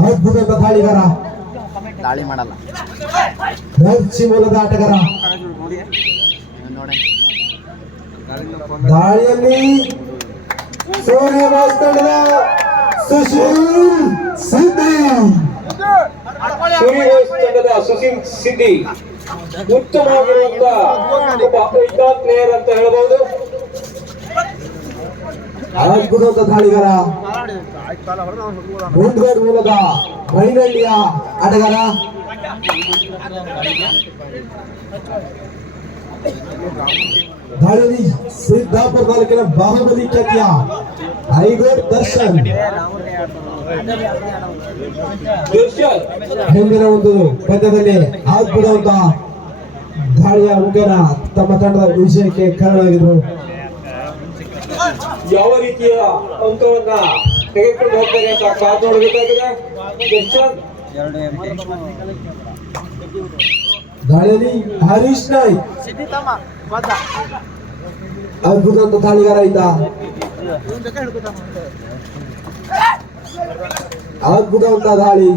ಅದ್ಭುತ ದಾಳಿಗಾರ. ದಾಳಿ ಮಾಡಲ್ಲ. ನರ್ಸಿ ಮೂಲದ ಆಟಗಾರ. ನೋಡಿ ದಾಳಿಯಲ್ಲಿ ಸೂರ್ಯ ತಂಡದ ಸುಶೀಲ್ ಸಿದ್ಧಿ ಸೂರ್ಯ ತಂಡದ ಸುಶೀಲ್ ಸಿದ್ಧಿ ಉತ್ತಮವಾಗಿರುವಂತ ಒಬ್ಬ ಪ್ಲೇಯರ್ ಅಂತ ಹೇಳ್ಬಹುದು ಅದ್ಭುತ ದಾಳಿಗಾರ. ಮುಂಡ್ಗಡ್ ಮೂಲದ ಮೈನಳ್ಳಿಯ ಆಟಗಾರ ದಾಳಿಯಲ್ಲಿ ಸಿದ್ದಾಪುರ ತಾಲೂಕಿನ ಬಾಹುಬಲಿ ಖ್ಯಾತಿಯ ಹೈಗೋಡ್ ದರ್ಶನ್. ಹಿಂದಿನ ಒಂದು ಪಂದ್ಯದಲ್ಲಿ ಅದ್ಭುತವಾದ ದಾಳಿಯ ಮುಖೇನ ತಮ್ಮ ತಂಡದ ವಿಜಯಕ್ಕೆ ಕಾರಣವಾಗಿದ್ರು ಯಾವ ರೀತಿಯ ಅಂಕವನ್ನ ತೆಗೆದುಕೊಂಡು ಹೋಗ್ತಾರೆ ಅಂತ ಕಾದು ನೋಡಬೇಕಾಗಿದೆ ದರ್ಶನ್ ದಾಳಿಯಲ್ಲಿ ಹರೀಶ್ ನಾಯ್ಕ್ ಅದ್ಭುತ ದಾಳಿಗಾರ ಇದ್ದ ಅದ್ಭುತವಂತ ದಾಳಿ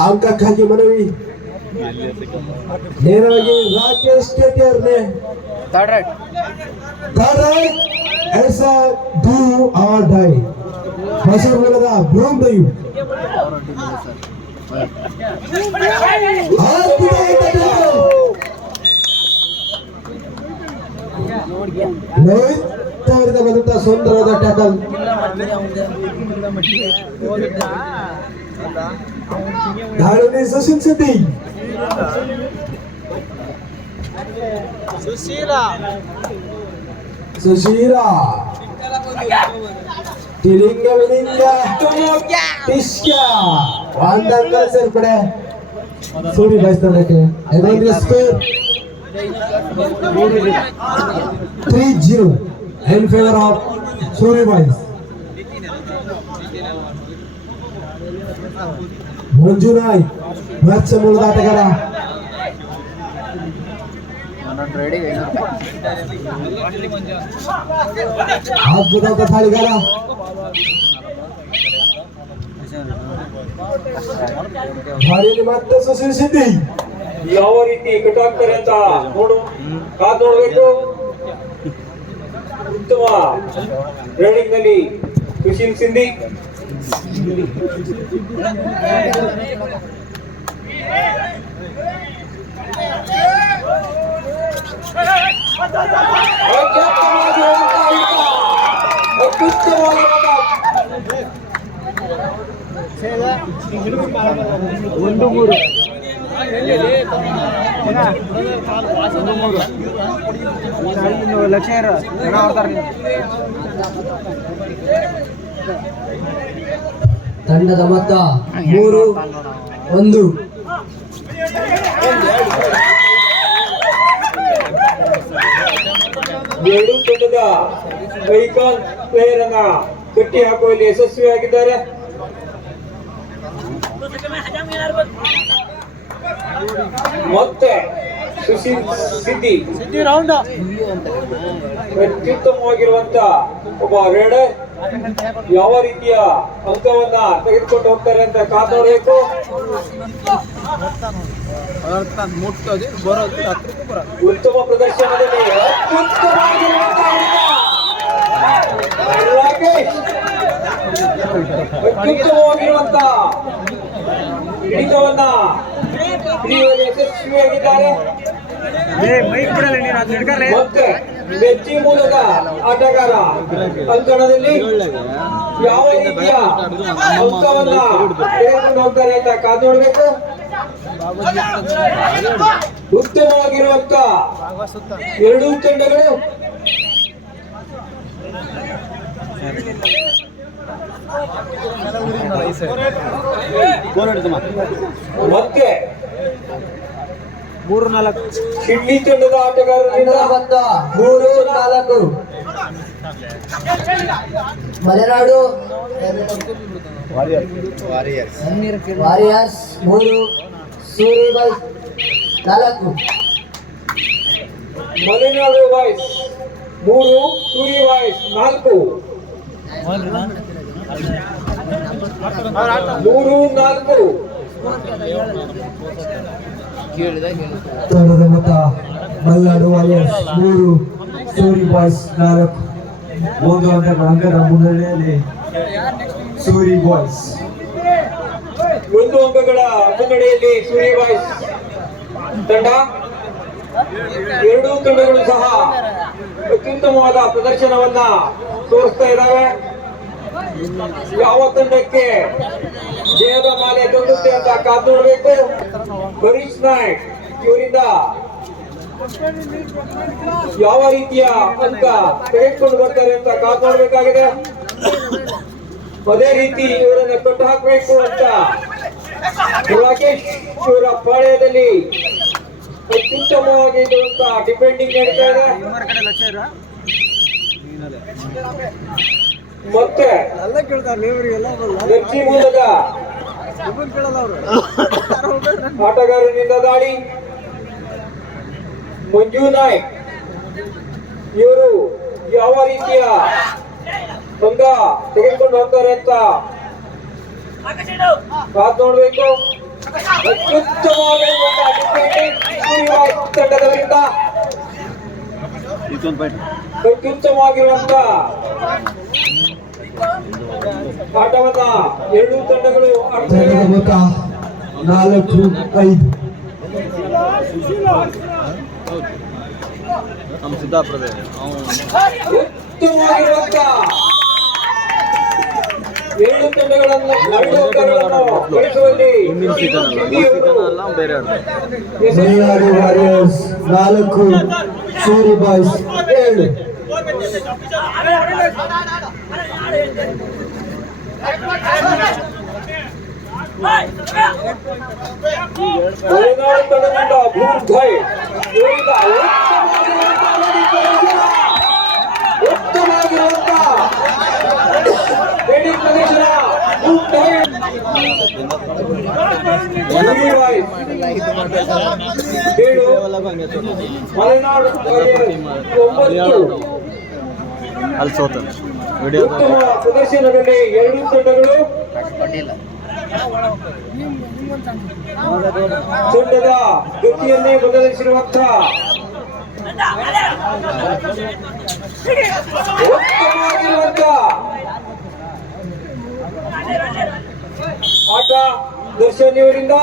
ಅಂಕಕ್ಕಾಗಿ ಮನವಿ ನೇರವಾಗಿ ರಾಕೇಶ್ ಕೆಟಿ ಅವ್ರನ್ನೇ ಥರ್ಡ್ ರೈಟ್ ಎಸ್ ಡೂ ಆರ್ ಡೈ ಹೊಸ ಮೂಲದ ಬ್ರೂಮ್ ಡಯು ಲೋಹಿತ್ ಅವರಿಂದ ಬಂದಂತ ಸುಂದರವಾದ ಟ್ಯಾಕಲ್ ದಾಳಿಯಲ್ಲಿ ಸುಶೀಲ್ ಸಿದ್ದಿ ಸುಶೀಲ ತಿಲಿಂಗ ವಿಲಿಂಗ ಟಿಶ್ಕ ಒಂದಂಗ ಸೇರ್ಪಡೆ ಸೂರಿ ಬಯಸ್ತಾರಕ್ಕೆ ಇದೊಂದು score three zero in favour of Suri boys Manju Naik match ಮೂಲದ ಆಟಗಾರ ಒಂದೊಂದು ರೆಡಿ ಅದ್ಭುತ ದಾಳಿಗಾರ ದಾಳಿಯಲ್ಲಿ ಮತ್ತೆ ಸುಶೀಲ್ ಸಿದ್ದಿ ಯಾವ ರೀತಿ ಕಟ್ಟಾಗ್ತಾರೆ ಅಂತ ನೋಡು ಕಾದು ನೋಡ್ಬೇಕು ಉತ್ತಮ ರೈಡಿಂಗ್ ನಲ್ಲಿ ಸುಶೀಲ್ ಸಿಂಧಿ ಒಂದು ಮೂರು ಲಕ್ಷ ಇರೋ ಜನ ಬರ್ತಾರೆ ತಂಡದ ಮೊತ್ತ ಮೂರು ಒಂದು. ಎರಡು ತಂಡದ ವೈಕಾಲ್ ಪ್ಲೇಯರ್ ಅನ್ನ ಕಟ್ಟಿ ಹಾಕುವಲ್ಲಿ ಯಶಸ್ವಿಯಾಗಿದ್ದಾರೆ. ಮತ್ತೆ ಸುಶೀಲ್ ಸಿದ್ದಿ. ಅತ್ಯುತ್ತಮವಾಗಿರುವಂತ ಒಬ್ಬ ರೇಡರ್. ಯಾವ ರೀತಿಯ ಅಂಕವನ್ನ ತೆಗೆದುಕೊಂಡು ಹೋಗ್ತಾರೆ ಅಂತ ಕಾದು ನೋಡಬೇಕು ಮುಟ್ಟೋದು ಬರೋದು ಹತ್ರಕ್ಕೆ ಬರೋದು. ಉತ್ತಮ ಪ್ರದರ್ಶನದಲ್ಲಿ ಅತ್ಯುತ್ತಮವಾಗಿರುವಂತ ಹಿಡಿತವನ್ನ ಯಶಸ್ವಿಯಾಗಿದ್ದಾರೆ. ಮತ್ತೆ ಬೆಚ್ಚಿ ಮೂಲದ ಆಟಗಾರ ಅಂಕಣದಲ್ಲಿ ಯಾವ ರೀತಿಯ ಅಂಕವನ್ನ ತೆಗೆದುಕೊಂಡು ಹೋಗ್ತಾರೆ ಅಂತ ಕಾದು ನೋಡ್ಬೇಕು. ಉತ್ತಮವಾಗಿರುವಂತ ಎರಡೂ ತಂಡಗಳು. ಮತ್ತೆ ಮೂರು ನಾಲ್ಕು. ಕಿಡ್ನಿ ತಂಡದ ಆಟಗಾರರಿಂದ ಬಂದ ಮೂರು ನಾಲ್ಕು. ಮಲೆನಾಡು. ವಾರಿಯರ್ಸ್ ಮೂರು. ಸೂರ್ಯಬಲ್ ನಾಲ್ಕು. ಮಲೆನಾಡು ಬಾಯ್ಸ್ ಮೂರು ಸೂರ್ಯ ಬಾಯ್ಸ್ ನಾಲ್ಕು. ಮೂರು ನಾಲ್ಕು. ತಂಡದ ಮತ ಮಲ್ನಾಡು ವಾರಿಯರ್ಸ್ ಮೂರು ಸೂರಿ ಬಾಯ್ಸ್ ನಾಲ್ಕು. ಒಂದು ಅಂಕಗಳ ಅಂಕದ ಮುನ್ನಡೆಯಲ್ಲಿ ಸೂರಿ ಬಾಯ್ಸ್. ಒಂದು ಅಂಕಗಳ ಮುನ್ನಡೆಯಲ್ಲಿ ಸೂರಿ ಬಾಯ್ಸ್ ತಂಡ. ಎರಡೂ ತಂಡಗಳು ಸಹ ಅತ್ಯುತ್ತಮವಾದ ಪ್ರದರ್ಶನವನ್ನ ತೋರಿಸ್ತಾ ಇದ್ದಾವೆ ಯಾವ ತಂಡಕ್ಕೆ ಜಯದ ಮಾಲೆ ತೊಡುತ್ತೆ ಅಂತ ಕಾದು ನೋಡಬೇಕು. ಹರೀಶ್ ನಾಯ್ಕ್ ಇವರಿಂದ ಯಾವ ರೀತಿಯ ಅಂತ ತೆಗೆದುಕೊಂಡು ಬರ್ತಾರೆ ಅಂತ ಕಾಪಾಡಬೇಕಾಗಿದೆ? ನೋಡ್ಬೇಕಾಗಿದೆ ಅದೇ ರೀತಿ ಇವರನ್ನ ಕೊಟ್ಟು ಹಾಕಬೇಕು ಅಂತ ರಾಕೇಶ್ ಇವರ ಪಾಳ್ಯದಲ್ಲಿ ಅತ್ಯುತ್ತಮವಾಗಿ ಡಿಪೆಂಡಿಂಗ್ ನಡೀತಾ ಇದೆ. ಮತ್ತೆ ಮಿರ್ಚಿ ಮೂಲದ ಆಟಗಾರನಿಂದ ದಾಳಿ. ಮಂಜು ನಾಯ್ಕ್. ಇವರು ಯಾವ ರೀತಿಯ ಅಂಗ ತೆಗೆದುಕೊಂಡು ಹೋಗ್ತಾರೆ ಅಂತ ಕಾದ್ ನೋಡ್ಬೇಕು. ಅತ್ಯುತ್ತಮವಾಗಿರುವಂತ ತಂಡದವರಿಂದ ಅತ್ಯುತ್ತಮವಾಗಿರುವಂತ ಆಟವನ್ನ ಎರಡೂ ತಂಡಗಳು. ನಾಲ್ಕು ಐದು. ನಮ್ಮ ಸಿದ್ದಾಪುರದ ಏಳು ತಂಡಗಳನ್ನು ವಾರಿಯರ್ಸ್ ನಾಲ್ಕು ಸೂರಿ ಬಾಯ್ಸ್ ಏಳು. ಮಲೆನಾಡು ತಂಡದಿಂದ ಭೂರ್ಭಯ್ ಇವರಿಂದ ಉತ್ತಮವಾಗಿರುವಂತ batting ಪ್ರದರ್ಶನ ಭೂರ್ಭಯ್. ಸೂರ್ಯವಾಯಿ ಏಳು ಮಲೆನಾಡು ವಾರಿಯರ್ಸ್ ಒಂಬತ್ತು ಅಲ್ಲಿ ಸೋತ ವಿಡಿಯೋದಾಗ ಉತ್ತಮ ಪ್ರದರ್ಶನದಲ್ಲಿ ಎರಡು ತಂಡಗಳು. ತಂಡದ ಗತಿಯನ್ನೇ ಬದಲಿಸಿರುವಂತ ಉತ್ತಮವಾಗಿರುವಂತ ಆಟ ದರ್ಶನ್ ಇವರಿಂದ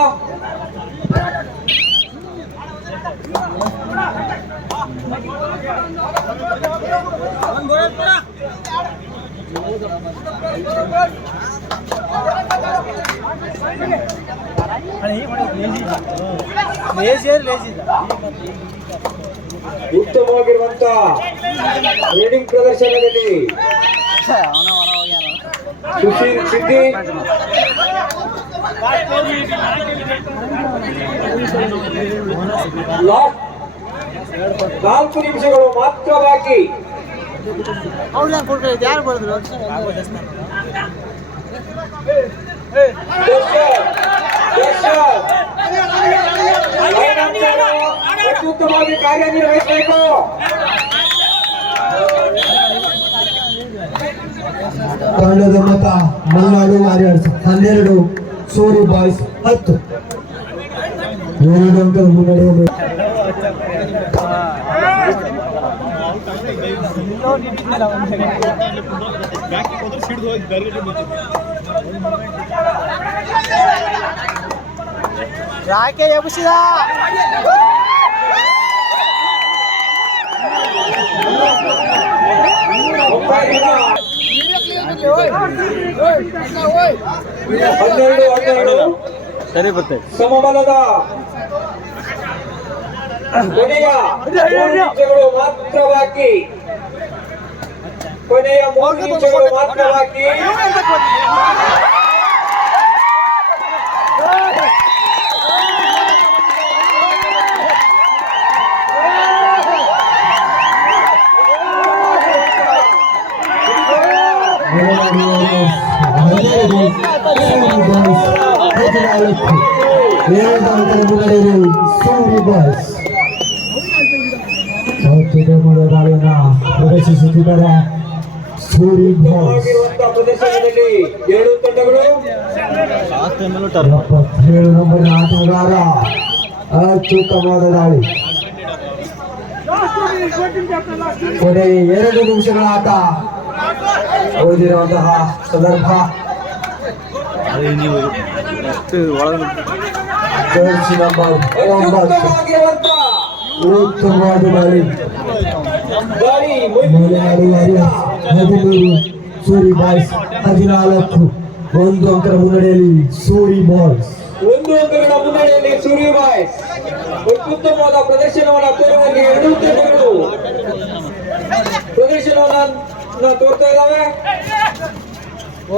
ಉತ್ತಮವಾಗಿರುವಂತ ರೀಡಿಂಗ್ ಪ್ರದರ್ಶನದಲ್ಲಿ ಸುಶೀಲ್ ಸಿದ್ದಿ ಲಾಸ್ಟ್ ನಾಲ್ಕು ನಿಮಿಷಗಳು ಮಾತ್ರ ಬಾಕಿ ಅವ್ರು ಯಾರು ಕೊಡ್ತಾರೆ ಯಾರು ಬರೆದ್ರು ದರ್ಶನ್, ದರ್ಶನ್. ಅತ್ಯುತ್ತಮವಾಗಿ ಕಾರ್ಯನಿರ್ವಹಿಸಬೇಕು ತಂಡದ ಮೊತ್ತ ಮಲೆನಾಡು ವಾರಿಯರ್ಸ್ ಹನ್ನೆರಡು ಸೂರಿ ಬಾಯ್ಸ್ ಹತ್ತು ಎರಡು ಅಂಕದ ಮುನ್ನಡೆಯಲ್ಲಿ ಯಾಕೆ ಎಬ್ಸಿದ ಅಂಪೈರ್ನ ಹನ್ನೆರಡು ಹನ್ನೆರಡು মাত্র বাকি মাত্র বাকি Everybody, everybody, everybody, everybody, everybody, ಅತ್ಯುತ್ತಮ ದಾಳಿಯನ್ನ ಪ್ರದರ್ಶಿಸುತ್ತಿದ್ದಾರೆ. ಸೂರಿ ಪ್ರದರ್ಶನದಲ್ಲಿ ಎರಡು ತಂಡಗಳು. ಎಪ್ಪತ್ತೇಳು ನಂಬರ್ ಆಟಗಾರ ಅತ್ಯುತ್ತಮವಾದ ದಾಳಿ. ಕೊನೆಯ ಎರಡು ನಿಮಿಷಗಳ ಆಟ ಓದಿರುವಂತಹ ಸಂದರ್ಭ. ಜರ್ಸಿ ನಂಬರ್ ಒಂಬತ್ತು ಉತ್ತಮವಾದ ದಾಳಿ ದಾಳಿ ಮಲೆನಾಡು ವಾರಿಯರ್ಸ್ ಹದಿಮೂರು ಸೂರಿ ಬಾಯ್ಸ್ ಹದಿನಾಲ್ಕು ಒಂದು ಅಂಕರ ಮುನ್ನಡೆಯಲ್ಲಿ ಸೂರಿ ಬಾಯ್ಸ್ ಒಂದು ಅಂಕಗಳ ಮುನ್ನಡೆಯಲ್ಲಿ ಸೂರ್ಯ ಬಾಯ್ಸ್ ಅತ್ಯುತ್ತಮವಾದ ಪ್ರದರ್ಶನವನ್ನು ತೋರುವಲ್ಲಿ ಎರಡೂ ತಂಡಗಳು ಪ್ರದರ್ಶನವನ್ನ ತೋರ್ತಾ ಇದ್ದಾವೆ ಓ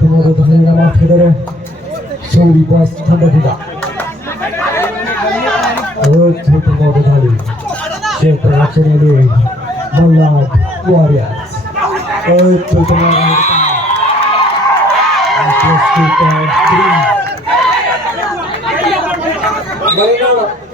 তোমাদের ধানেরা মাঠে ধরে সৌরি পাস ঠান্ডা দিদা তোমাদের ধানি সে আছে বল্লাভ ওয়ারিয়ার্স তোমাদের Marina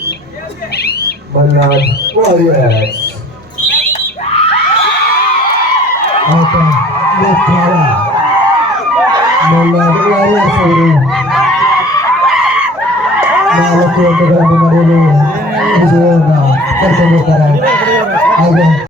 Manad Warriors. Apa? Mutiara. Manad Warriors ini. Malah untuk bergabung dengan ini. Ini juga tersenyum karena.